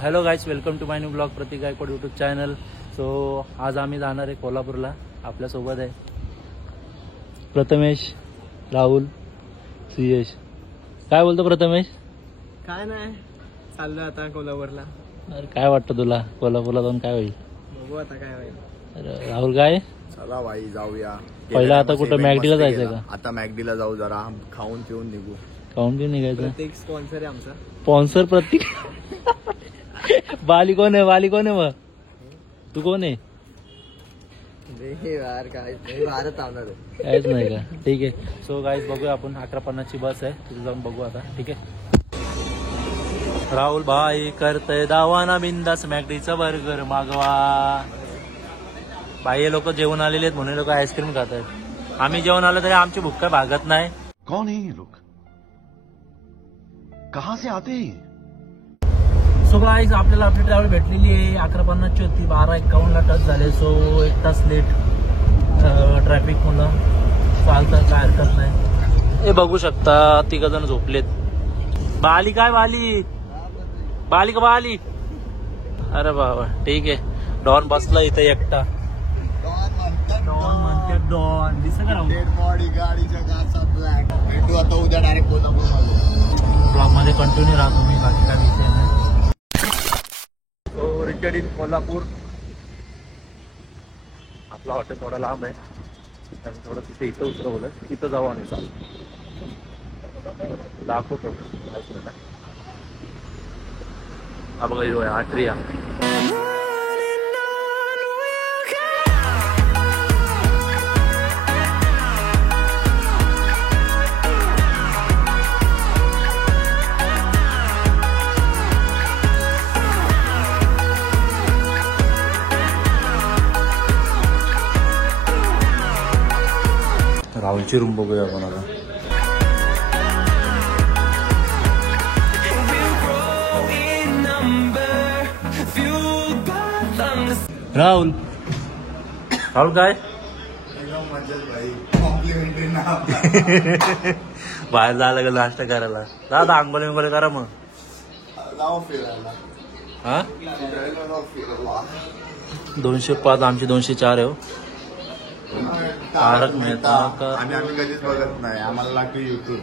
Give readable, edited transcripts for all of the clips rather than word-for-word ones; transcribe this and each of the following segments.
Hello guys, welcome to my new blog Prateek Gaikwad YouTube channel. So आज आम्ही जाणार आहे कोल्हापूरला. आपल्यासोबत आहे प्रथमेश, राहुल, सियेश. काय बोलतो प्रथमेश? काय नाही, चाललो आता कोल्हापूरला. अरे काय वाटतं तुला, कोल्हापूरला जाऊन काय होईल? बघू आता काय होईल. अरे राहुल काय? चला भाई जाऊया. पहिला आता कुठं मॅगडीला जायचंय का? आता मॅगडीला जाऊ, जरा खाऊन पिऊन निघू. खाऊन पिऊन निघायचं. प्रत्येक स्पॉन्सर आहे आमचा. स्पॉन्सर प्रतीक. बाली कोण आहे? बाली कोण आहे? मग तू कोण आहे? यार काय भारत आणणार आहे. काहीच नाही का? ठीक आहे. सो गाईज बघूया आपण. 11:50ची बस आहे, तिथे जाऊन बघू आता. ठीक आहे. राहुल भाई करतय दावाना बिंदास मॅगडीचा बर्गर मागवा. बाई हे लोक जेवण आलेले आहेत म्हणून लोक आईस्क्रीम खात आहेत. आम्ही जेवण आलं तरी आमची भूक काय भागत नाही. कौन है ये लोग, कहां से आते हैं? सो गाईज आपल्याला आपली ट्रॅव्हल भेटलेली आहे. 11:50ची होती, 12:51ला टच झाले. सो 1 तास लेट ट्रॅफिक मुलं. चालतं, काय हरकत नाही. हे बघू शकता 3 जण झोपलेत. बाली काय? बाली बाली का? बाली. अरे बाबा ठीक आहे. डॉन बसला इथे एकटा. डॉन म्हणते डॉन दिसत का? डेड बॉडी गाडीच्या काचा ब्लॅक. भेटू आता उद्या डायरेक्ट कोल्हापूर ब्लॉग मध्ये कंटिन्यू राहा तुम्ही, बाकी काय विषय नाही. Return in Kolhapur. आपला हॉटेल थोडा लांब आहे, थोडं तिथे इथं उतरवलं, तिथं जाऊ आणि चालू दाखवतो. हा बघा जो आहे आट्रिया. राहुलची रूम बघूया आपण आता. राहुल राहुल काय? बाहेर जायला लागेल नाश्ता करायला. दादा आंघोळी विंगोळी करा मग. हा 205 आमची 204 आहे हो. तारक मेहता का? आम्ही कधीच बघत नाही, आम्हाला लागतो युट्यूब.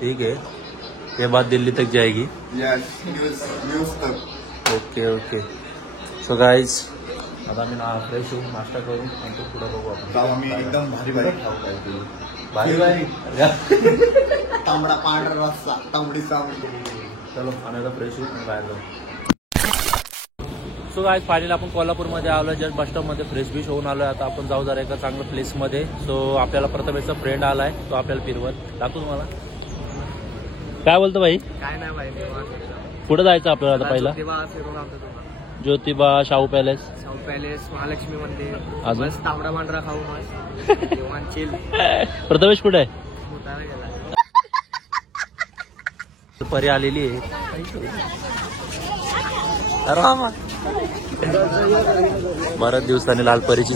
ठीक है, ये बात दिल्ली तक जाएगी. न्यूज तक. Okay okay. सो गाईज आता मी फ्रेश होऊन नाश्ता करून नंतर पुढे बघू आपण. जाऊ आम्ही एकदम भारी भारी खाऊ काहीतरी. भारी भारी तांबडा पांढरा रस्सा, तांबडी चांबडी. चलो आम्ही आता फ्रेश होऊन बाहेर जाऊ. सो गाईज फायनली आपण कोल्हापूरमध्ये आलो. जस्ट बस स्टॉपमध्ये फ्रेश बीश होऊन आलो. आता आपण जाऊ जरा एका चांगल्या प्लेसमध्ये. सो आपल्याला प्रथमेशचा फ्रेंड आलाय, तो आपल्याला फिरवत दाखवू तुम्हाला. काय बोलतो भाई? काय नाही भाई, कुठं जायचं आपल्याला आता? पहिला ज्योतिबा, शाहू पॅलेस, महालक्ष्मी मंदिर, अजून बस तांबडा पांढरा खाऊ मस्त. जेवण चिल. प्रथमेश कुठे आहे? उतारा गेला. परी आलेली आहे. बऱ्याच दिवसांनी लालपरीची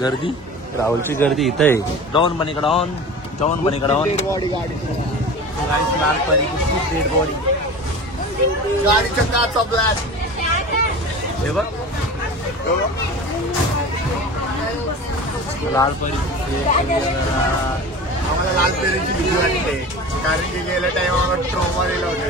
गर्दी, राहुलची गर्दी इथं आहे. डॉन बनेगा डॉन, डॉन बनेगा डॉन. डेड बॉडी गाडी. लालपरीची डेड बॉडी. गाडीच्या काचा ब्लॅक. हे बघ लालपरी. आम्हाला लाल पेरीची भीती वाटते, कारण की गेल्या टाइम आम्हाला ट्रॉमा दिला होता.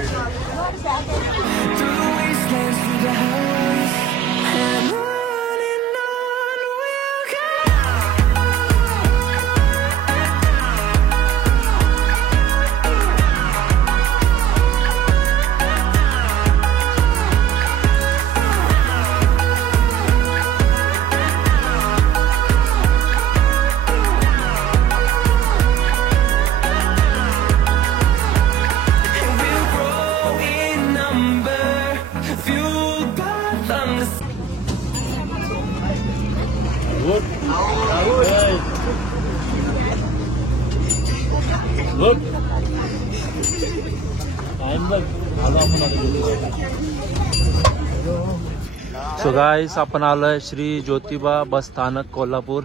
सो गाईस आपण आलोय श्री ज्योतिबा बस स्थानक कोल्हापूर.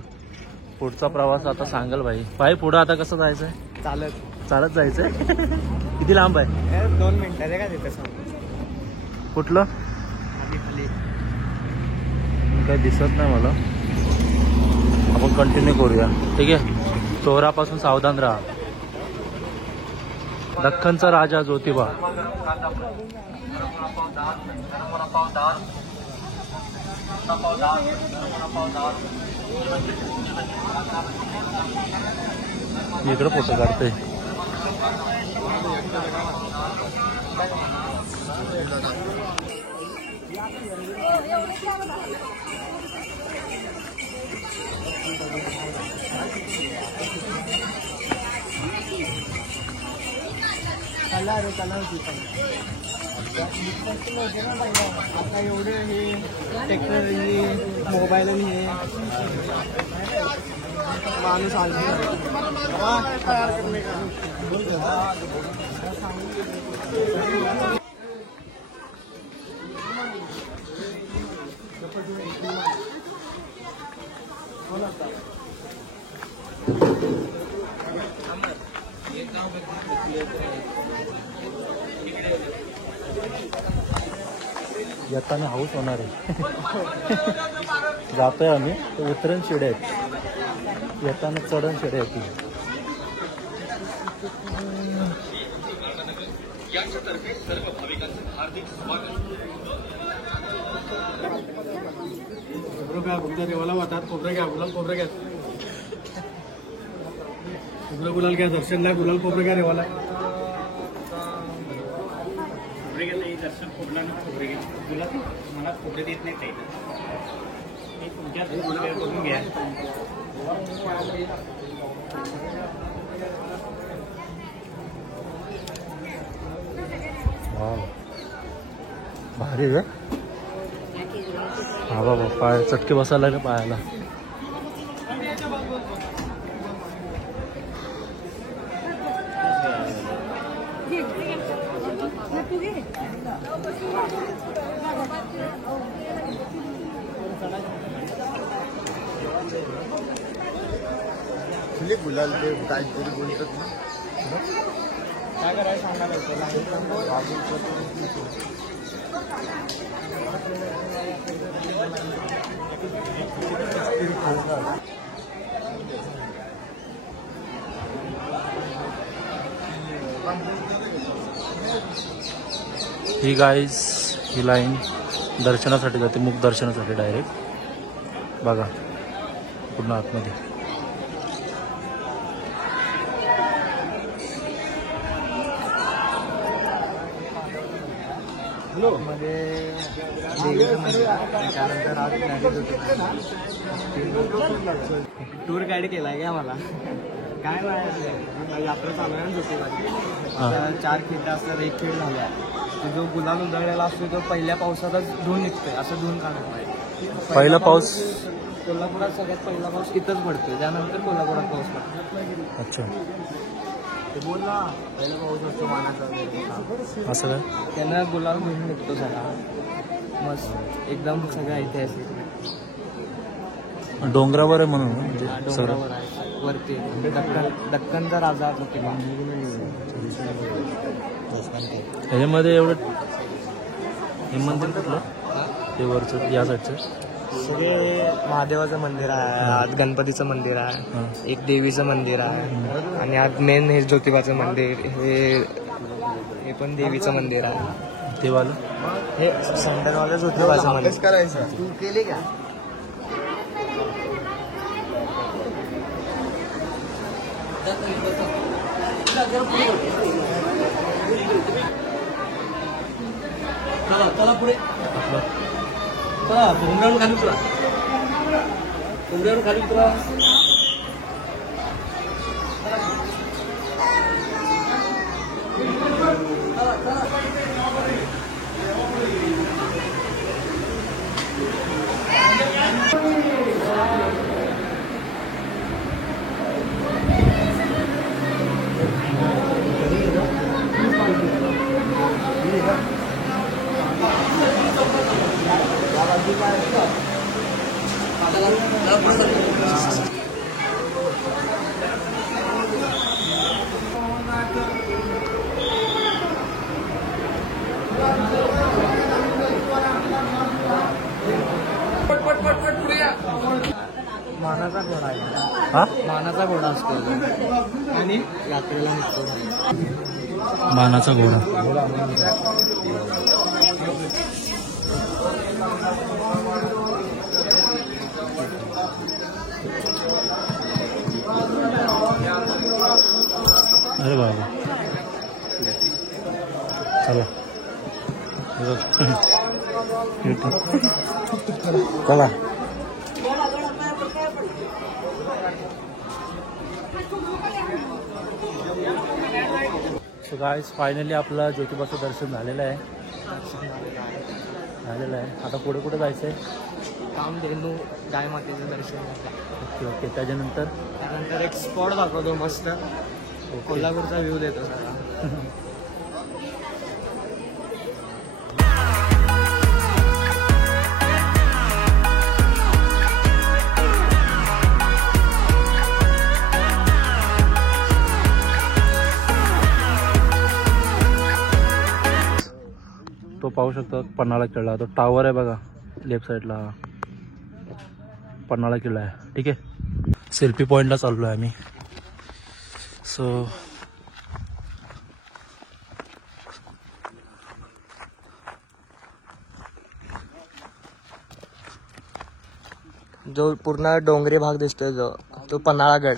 पुढचा प्रवास आता सांगाल भाई. भाई पुढे आता कसं जायचंय? चालत चालत जायचंय. किती लांब आहे? 2 मिनिटं आहे का तिथे. कुठलं काही दिसत नाही मला. आपण कंटिन्यू करूया. ठीक आहे. चोरापासून सावधान राहा. दख्खनचा राजा ज्योतिबा. इकडे फोटो काढतोय. आता एवढे हे ट्रॅक्टर हे मोबाईल आणि हे माणूस येताना हाऊस होणार आहे. जातोय आम्ही. उतरण शिड्या आहेत. येताना चढण शिड्या आहेत. देवाला वाटतात. खोबरं घ्या, गुलाल खोबरं घ्या. खोबरं गुलाल घ्या. दर्शनला गुलाल खोबरं घ्या देवाला. दर्शन खोबला ना खोबरे घ्या. तुला मला खोबरे देत नाही काही. तुमच्या करून घ्या. भारी आहे. हा बाबा पाय चटके बसायला लागले पायाला. गुलाल ते काहीतरी बोलतात ना. काय करायचं सांगायला ही गाईज ही लाईन दर्शनासाठी जाते. मुख दर्शनासाठी डायरेक्ट बघा पूर्ण आतमध्ये. मध्ये त्यानंतर आज टूर गाईड केलाय का मला. काय नाही यात्रा चालू आहे ना ज्योतिबाची. 4 खिंड असतात. 1 खिंड झाल्या. जो गुलाल उधळलेला असतो तो पहिल्या पावसातच धुवून निघतोय. असं धुवून काढत नाही. पहिला पाऊस कोल्हापुरात सगळ्यात पहिला पाऊस इथंच पडतोय. त्यानंतर कोल्हापुरात पाऊस पडतो. अच्छा ते बोल ना पहिला पाऊस असतो मानाचा. असं काय. त्यानं गुलाल घेऊन निघतो सगळा. मस्त एकदम सगळं ऐतिहासिक. डोंगरावर आहे म्हणून म्हणजे सगळं डोंगरावर आहे वरती. दक्कनचा राजा ज्योतिबा. ह्याच्यामध्ये एवढं हे मंदिर कुठलं ते वरचं या साईडचं. सगळे महादेवाचं मंदिर आहे. आत गणपतीचं मंदिर आहे. एक देवीचं मंदिर आहे. आणि आत मेन हे ज्योतिबाचं मंदिर. हे पण देवीचं मंदिर आहे. ते वालं हे सेंटरवालं ज्योतिबाचं मंदिर. करायचं तू केले का. चला पुढे. चला कोंबड्यावर खाली उतरा. कोंबड्यावर खाली उतरा. घोडा आहे. हा मानाचा घोडा असतो आणि यात्रेला निघतो. मानाचा घोडा. अरे बाबा चला चला. सो गाईज फायनली आपलं ज्योतिबाचं दर्शन झालेलं आहे. आता पुढे कुठे जायचं आहे? कामधेनू गाय मातेचं दर्शन घेतलं. Okay okay. त्याच्यानंतर त्यानंतर एक स्पॉट दाखवतो मस्त. कोल्हापूरचा व्ह्यू देतो सगळा. तो पाहू शकतो पन्हाळा किल्ला. तो टावर आहे बघा लेफ्ट साईडला, पन्हाळा किल्ला आहे. ठीक आहे. सेल्फी पॉईंटला चाललो आहे आम्ही. सो जो पूर्ण डोंगरी भाग दिसतोय तो पन्हाळागड.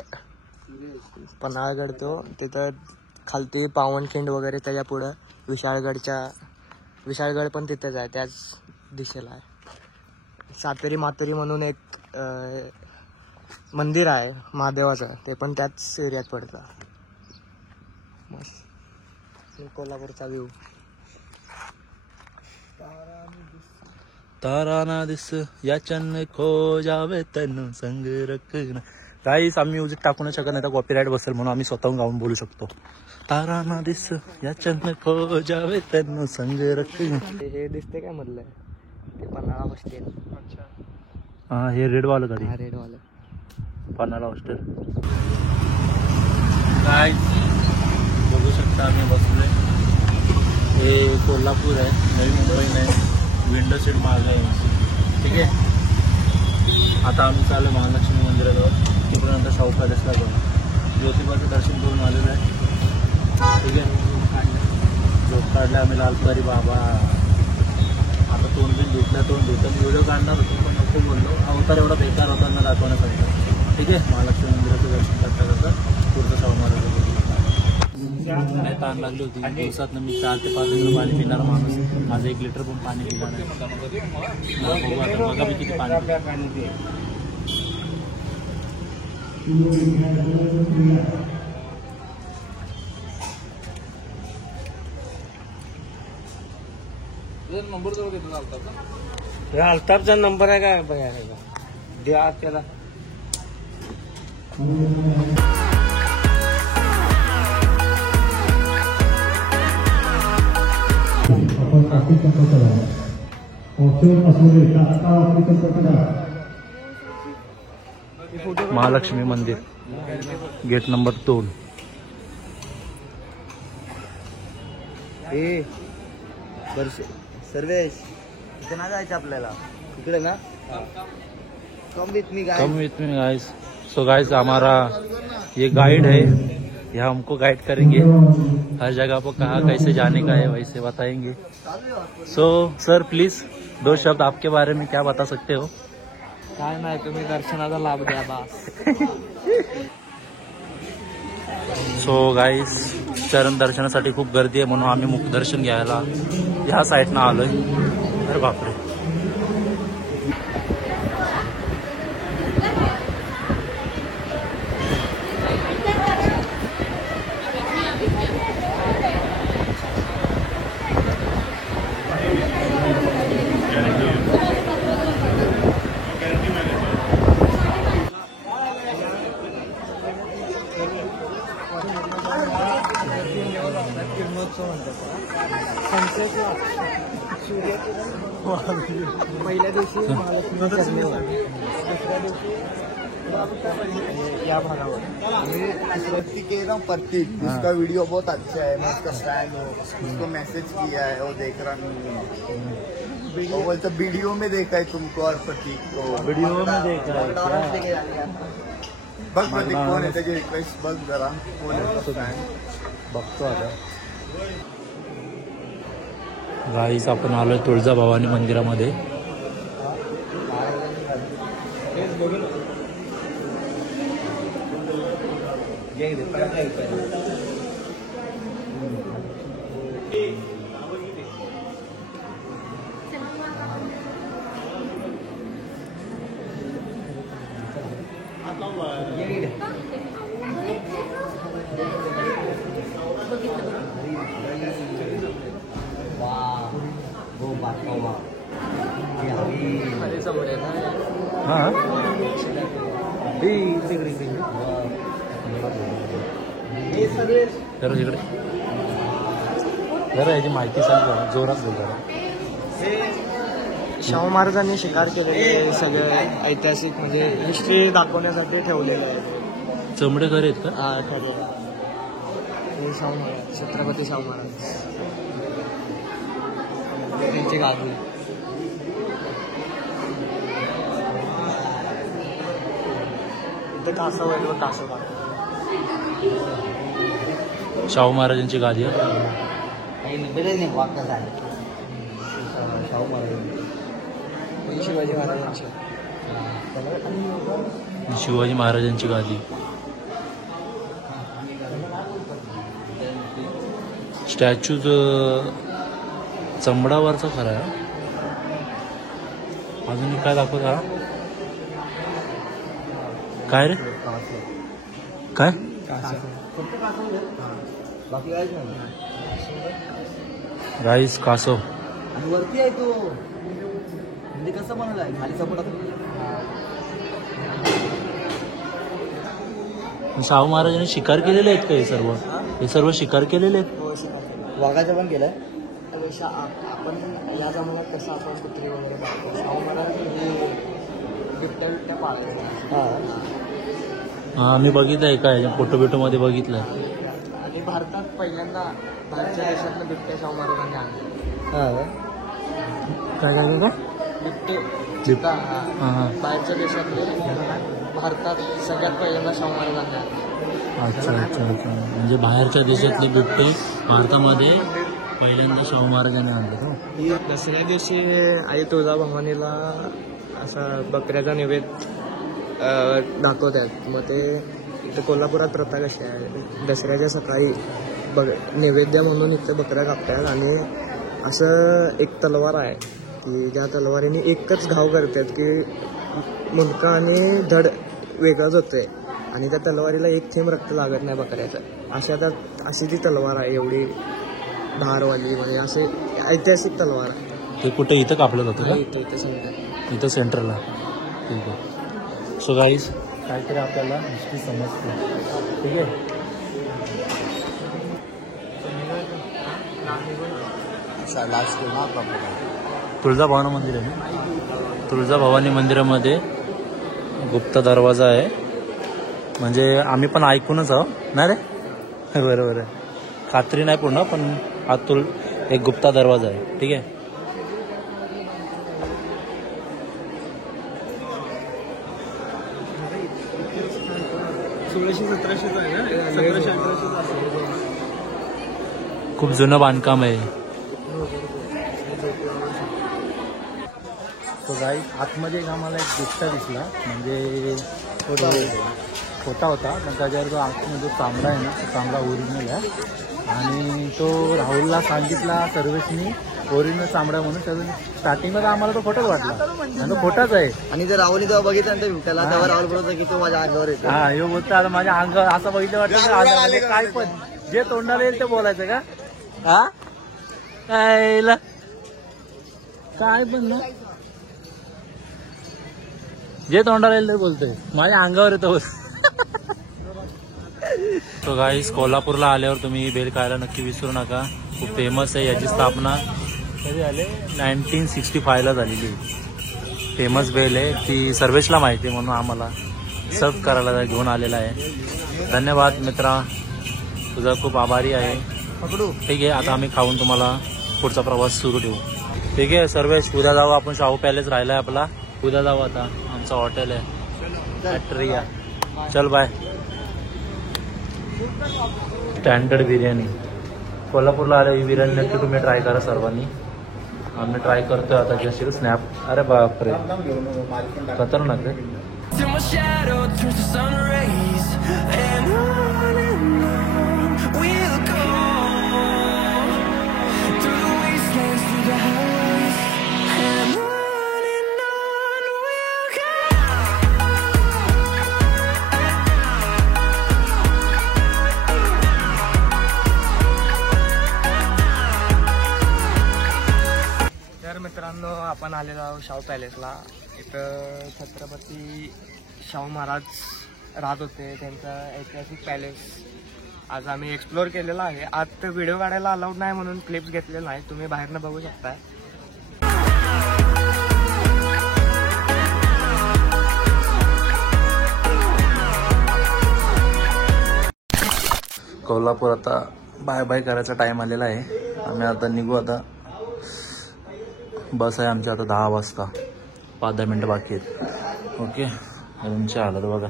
तो तिथं खालती पावनखिंड वगैरे, त्याच्या पुढं विशाळगड पण तिथेच आहे, त्याच दिशेला आहे. सातेरी मातेरी म्हणून एक मंदिर आहे महादेवाचं, ते पण त्याच एरियात पडतं. मस्त कोल्हापूरचा व्ह्यू. तारा ना दिस याचन खो जावे तनु संग रखना. गाईस आम्ही म्युझिक टाकू नाही शकत, नाही तर कॉपीराईट बसेल, म्हणून आम्ही स्वतःहून गाऊन बोलू शकतो. तारा ना दिस याचन खो जावे तनु संग रखना. हे दिसते काय मधलं, ते पन्हाळा हॉस्टेल. हा हे रेडवालं गाडी, रेडवालं पन्हाळा हॉस्टेल. गाईस बघू शकता आम्ही बसलोय. हे कोल्हापूर आहे, नवी मुंबई नाही. विंडो सीट मार्ग आहे. ठीक आहे. आता आम्ही चालू महालक्ष्मी मंदिराजवळ, तिकडून शाहू पॅलेसला जाऊ. ज्योतिबाचं दर्शन करून आलेलं आहे. ठीक आहे. झोप काढला आम्ही लालपरी बाबा. आता तोंड बिन धुतलं व्हिडिओ काढणार होतो, पण नको बोललो. अवतार एवढा बेकार होता ना दाखवण्यासाठी. ठीक आहे. महालक्ष्मी मंदिराचं दर्शन करता पुढचं शाहू महाराज नाही. ताण लागली होती. दिवसात मी 4 ते 5 लिटर पाणी पिणारा माणूस, माझं 1 लिटर पण पाणी पिला नाही. बघू आता बघा मी किती पाणी अल्ताफचा नंबर आहे काय बघायला द्या त्याला. महालक्ष्मी मंदिर गेट नंबर 2. सर्वेश इथे ना जायचं आपल्याला, इकडे ना. Come with me guys. So guys हमारा ये गाइड है, ये हमको गाइड करेंगे हर जगह पर, कहाँ कैसे जाने का है वैसे बताएंगे. सो सर प्लीज 2 शब्द आपके बारे में क्या बता सकते हो? काय नाही, तुम्ही दर्शनाचा लाभ द्या बस. सो गाईस चरण दर्शनासाठी खूप गर्दी आहे, म्हणून आम्ही मुख दर्शन घ्यायला ह्या साईडनं आलोय. अरे बापरे. पहिल्या दिवशी महालक्ष्मी चरणीवर, दुसऱ्या दिवशी या भागावर. प्रतीक इसका वीडियो बहुत अच्छा है, मैं उसका फैन हूँ, उसको मैसेज किया है, वो देख रहा नहीं. वो बोलता वीडियो में देखा है तुमको और प्रतीक को. वीडियो में देखा है क्या? बघ प्रतीक कोण आहे त्याची रिक्वेस्ट बघ जरा कोण आहे fan. बघतो आता. गाईस आपण आलोय तुळजाभवानी मंदिरामध्ये. हा तर तिकडे जरा याची माहिती सांग जरा, जोरात बोल जरा. शाहू महाराजांनी शिकार केलेले सगळं ऐतिहासिक म्हणजे हिस्ट्री दाखवण्यासाठी ठेवलेलं आहे. चमडे खरे आहेत का? हा खरं. हे शाहू महाराज, छत्रपती शाहू महाराज त्यांची गादी. इथं कासव आहे व कासव दाखवलं. शाहू महाराजांची गादी आहे. शाहू महाराज शिवाजी महाराजांची. शिवाजी महाराजांची गादी. स्टॅच्यू चमडावरचा खरा आहे. अजून काय दाखवता? काय रे काय? गाईस कासव. आणि वरती आहे तो म्हणजे कसं बनवलाय खाली सपोर्ट. शाहू महाराजांनी शिकार केलेले आहेत का? हे सर्व शिकार केलेले आहेत. वाघाचं पण केलंय. आपण या जमान्यात कसं आपण कुत्री वगैरे पाळतो. शाहू महाराज बिबट्या पाळले. हा मी बघितलंय काय फोटो बिटो मध्ये बघितलंय. आणि भारतात पहिल्यांदा बाहेरच्या देशातलं बिबट्या शाहू महाराजांनी आणलं. काय काय काय बिबटे बाहेरच्या देशातले भारतात सगळ्यात पहिल्यांदा शाहू महाराजांनी आणलं. अच्छा अच्छा अच्छा. म्हणजे बाहेरच्या देशातले बिबटे भारतामध्ये पहिल्यांदा शाहू महाराजांनी आणले. दसऱ्या दिवशी आई तुळजाभवानीला असा बकऱ्याचा नैवेद्य दाखवतात. मग ते इथं कोल्हापुरात प्रथा कशी आहे, दसऱ्याच्या सकाळी नैवेद्य म्हणून इथं बकऱ्या कापतात. आणि असं एक तलवार आहे की ज्या तलवारीने एकच घाव करतात की मुंडका आणि धड वेगळंच होतंय. आणि त्या तलवारीला एक थेंब रक्त लागत नाही बकऱ्याचं. अशी ती तलवार आहे, एवढी धारवाली. म्हणजे असे ऐतिहासिक तलवार आहे. ते कुठे इथं कापलं जातं का? इथं सेंटरला. ठीक आहे. सो गाईज काहीतरी आपल्याला हिस्ट्री समजते. ठीक आहे. तुळजाभवानी मंदिर आहे ना. तुळजाभवानी मंदिरामध्ये गुप्त दरवाजा आहे. म्हणजे आम्ही पण ऐकूनच आहोत ना रे. बरोबर आहे. खात्री नाही पूर्ण पण हा एक गुप्ता दरवाजा आहे. ठीक आहे. खूप जुनं बांधकाम आहे. तो गाई आतमध्ये एक आम्हाला एक बिबटा दिसला. म्हणजे छोटा होता पण त्याच्यावर जो आतमध्ये चांबडा आहे ना तो चांबडा ओरिजिनल आहे. आणि तो राहुलला सांगितला सर्वेशनी ओरिजिनल चांबडा म्हणून. त्याचा स्टार्टिंगला आम्हाला तो खोटाच वाटला आणि तो खोटाच आहे. आणि जर राहुलने जेव्हा बघितलं तर त्याला तेव्हा राहुल बोलतो की तो माझ्या अंगावर येतो. हा हे बोलतो आता माझ्या अंगावर असं बघितलं वाटतं काय पण जे तोंडाला येईल ते बोलायचं का? हा काय पण ना जे तोंडाला येईल ते बोलतोय. माझ्या अंगावर येतो. तो गाईस कोल्हापूरला आल्यावर तुम्ही बेल खायला नक्की विसरू नका. खूप फेमस आहे. याची स्थापना कधी झाली? 1965ला झालेली. फेमस बेल आहे ती. सर्वेशला माहिती आहे म्हणून आम्हाला सर्व करायला घेऊन आलेला आहे. धन्यवाद मित्रा, तुझा खूप आभारी आहे. ठीक आहे. आता आम्ही खाऊन तुम्हाला पुढचा प्रवास सुरू ठेवू. ठीक आहे सर्वेश, उद्या जाऊ आपण. शाहू पॅलेस राहिलाय आपला, उद्या जाऊ आता. आमचं हॉटेल आहे फॅक्टरिया. चल बाय. स्टँडर्ड बिर्याणी कोल्हापूरला आले. ही बिर्याणी नक्की तुम्ही ट्राय करा सर्वांनी. आम्ही ट्राय करतोय आता. जशी स्नॅप. अरे बापरे खतरनाक रे. Till my shadow turns to sun rays, and on we'll go through the wastelands, through the highways, and on we'll go. तर मित्रांनो, आपण आलेलो आहोत शाहू पॅलेसला. इथं छत्रपती शाहू महाराज राहत होते, त्यांचा ऐतिहासिक पॅलेस आज आम्ही एक्सप्लोअर केलेला आहे. आज तर व्हिडिओ काढायला अलाउड नाही म्हणून क्लिप्स घेतलेला नाही, तुम्ही बाहेरनं बघू शकता. कोल्हापूर आता बाय बाय करायचा टाइम आलेला आहे. आम्ही आता निघू. आता बस आहे आमची आता 10 वाजता. 5-10 मिनटं बाकी आहेत. ओके. रूमची हालत बघा.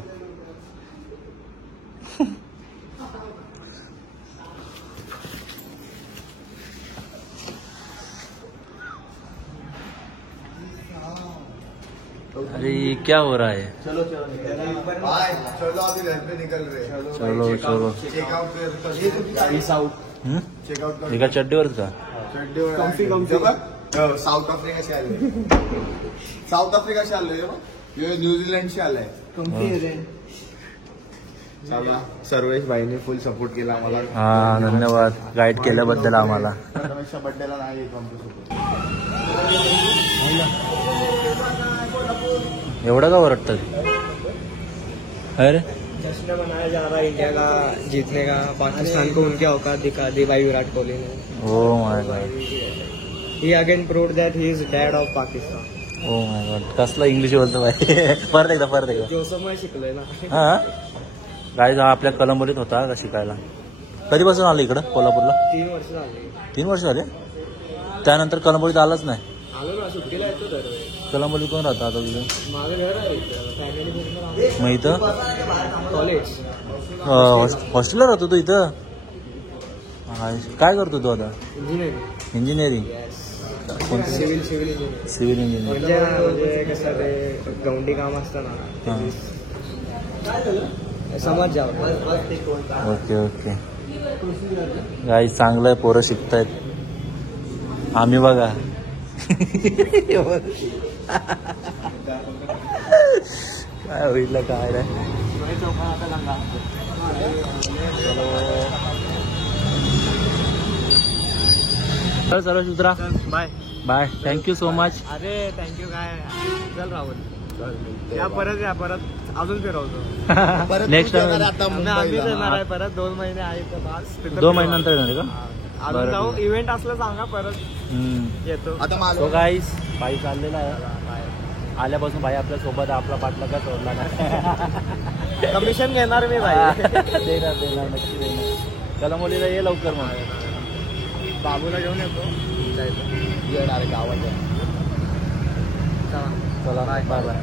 अरे क्या हो रहा है? चलो चलो बाय. चलो अभी घर पे निकल रहे. चलो चलो. चेकआउट चेकआउट कर. एका चड्डीवरच का? कम्फी साऊथ आफ्रिका से आले. साऊथ आफ्रिका से आले. न्यूझीलंड से आलाय. सर्वेश भाईने फुल सपोर्ट केला आम्हाला. हा धन्यवाद गाईड केल्याबद्दल आम्हाला. रमेशच्या बर्थडेला नाही येतो आमच्यासोबत. एवढं का ओरडतात? अरे जश्न मनाया जा रहा है इंडिया का जीतने का. पाकिस्तान को उनके औकात दिखा दी भाई विराट कोहली ने. Oh my God. He again proved that he is dad of Pakistan. Oh my God. कसलं इंग्लिश बोलतो बाई. परत एकदा. जोसमय शिकलोय ना. हा गाईज हा आपल्या कलंबोलीत होता का शिकायला. कधीपासून आलं इकडं कोल्हापूरला? 3 वर्ष झाली. 3 वर्ष झाले. त्यानंतर कलंबोलीत आलाच नाही. आलो ना, सुट्टीला येतो दरवेळी. कलंबोलीत कोण राहतं आता तुझं? माझं घर आहे इथं. फॅमिली मग इथं कॉलेज. हॉस्टेलला राहतो तू इथं? काय करतो तू आता? इंजिनिअरिंग. इंजिनिअरिंग. कोणतं? Civil engineering. Civil engineering. म्हणजे कसं ते गवंडी काम असतं ना, समज जाव. Okay okay. गाई चांगलं आहे. पोरं शिकतायत. आम्ही बघा काय होईल काय नाही. सर्व सुधरा. Bye bye. Thank you so much. अरे थँक्यू. काय चल राहुल. या परत अजून फिरवतो. नेक्स्ट टाइम आम्ही येणार आहे परत. 2 महिने आहेत बस. 2 महिन्यानंतर येणार आहे का? अजून जाऊ. इव्हेंट असलं सांगा, परत येतो. आता सो गाईस भाई चाललेला आहे. आल्यापासून भाई आपल्या सोबत. आपला पाटला का सोडला नाही. कमिशन घेणार मी भाई. देणार नक्की देणार. कलंबोलीला ये लवकर. मग बाबूला घेऊन येतो. डायरेक्ट गावात. चला बाय बाय.